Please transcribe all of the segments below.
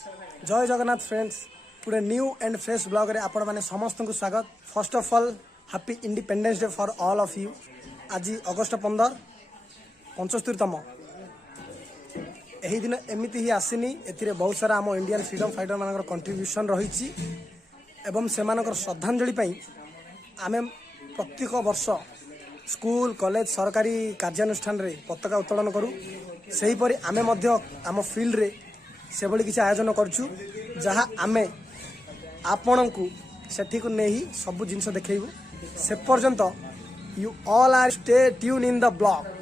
जय जगन्नाथ फ्रेंड्स पुरे new and fresh blog रे आपण माने समस्त को स्वागत। First of all happy independence day for all of you. आज अगस्त 15 75तम यही दिन एमती ही आसीनी एथिरे बहुत सारा आम इंडियन फ्रीडम फाइटर मानकर कंट्रीब्यूशन रही एवं सेमानकर श्रद्धांजलि पई आमे प्रत्येक वर्ष स्कूल कॉलेज सरकारी कार्यानुष्ठान रे पताका उत्तोलन करूँ। सही परि आमे मध्य आम फील्ड रे से भली किसी आयोजन करछु जहाँ आमे आपण को सेठी को नहीं सब जिनस देखैबू। से पर्यंत you all are stay tune in the blog.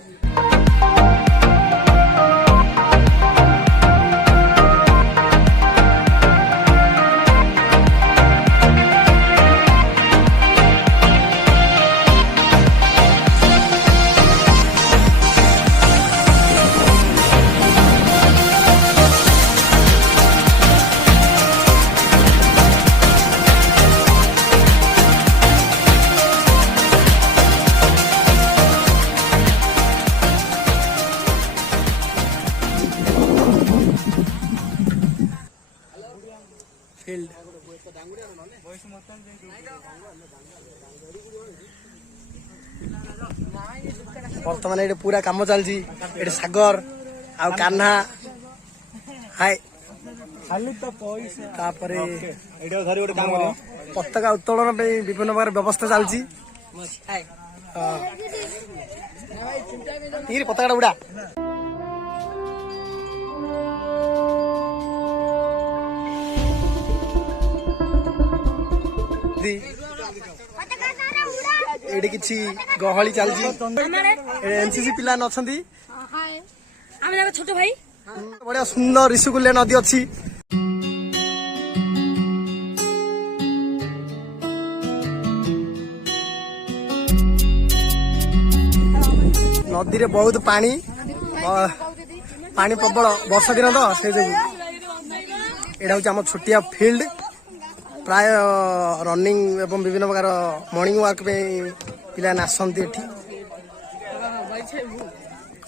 बर्तमान ये पूरा काम चलती ये सागर आ कान्हा हाय पताका उत्तोलन विभिन्न प्रकार व्यवस्था चलती पताका उड़ा एडी किछि गहली चलजी एनसीसी पिला नछंदी आमे छोटो भाई बड़ा सुंदर ऋषिकुल्य नदी अछि। नदी रे बहुत पानी पानी प्रबल वर्षा दिन तो से जो एडा होछि हम छोटिया फील्ड प्राय रनिंग एवं विभिन्न प्रकार मॉर्निंग वॉक पे पिला आसती एठी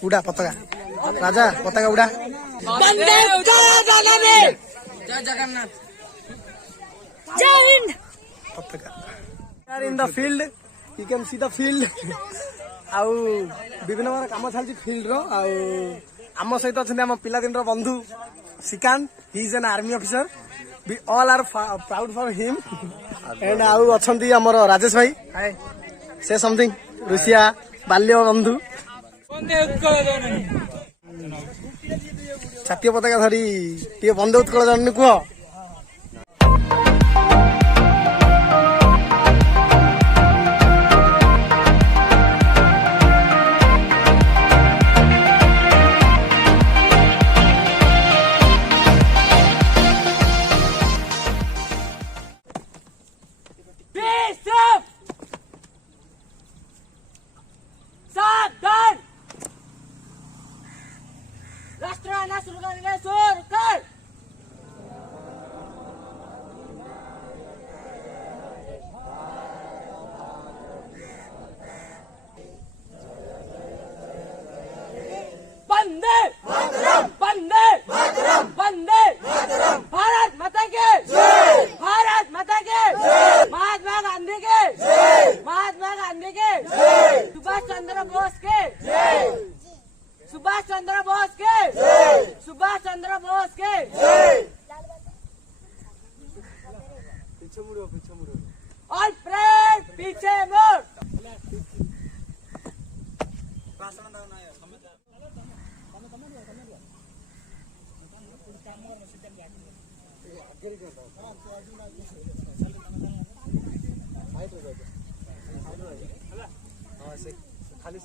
उड़ा पताका राजा पताका उड़ा जय जगन्नाथ जय हिंद पताका in the field you can see the field आउ विभिन्न प्रकार काम चलती फील्ड रो आम सहित अच्छा आम पिला दिन बंधु Shrikant he is an army officer we all are proud for him and आउ अछंती हमर राजेश भाई हाय से समथिंग रुसिया बाल्य बंधु जातीय पताका धरी टे बंदे उत्कल जननी कुह सुभाष चंद्र बोस के पीछे मुड़ो ऑल फ्रेंड पीछे मुड़ खाली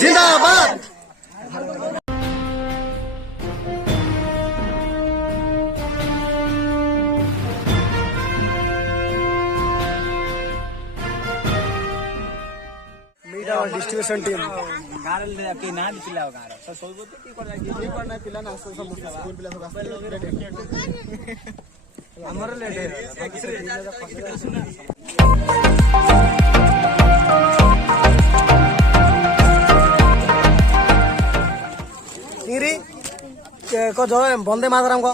जिंदाबाद डिस्ट्रीब्यूशन टीम ଗାଁରେ କେହି ନାହାନ୍ତି ପିଲା ଆଉ ଗାଁର ଶୋଇବ ତ କି କରିଲା ପିଲା ନା ସ୍କୁଲ ପିଲା ସବୁ ଆମର ଲେଟ୍ इंग्री को जो वंदे मातरम को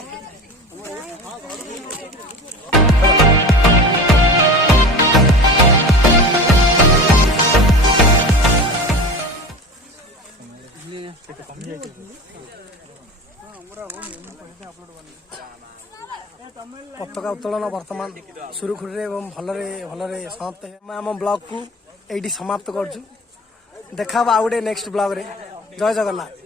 पताका उत्तोलन बर्तमान सुरुखुरी एवं भलरे भलरे समाप्त आम ब्लॉग को एटी समाप्त करछु देखा आउ गोटे नेक्स्ट ब्लॉग रे जय जगन्नाथ।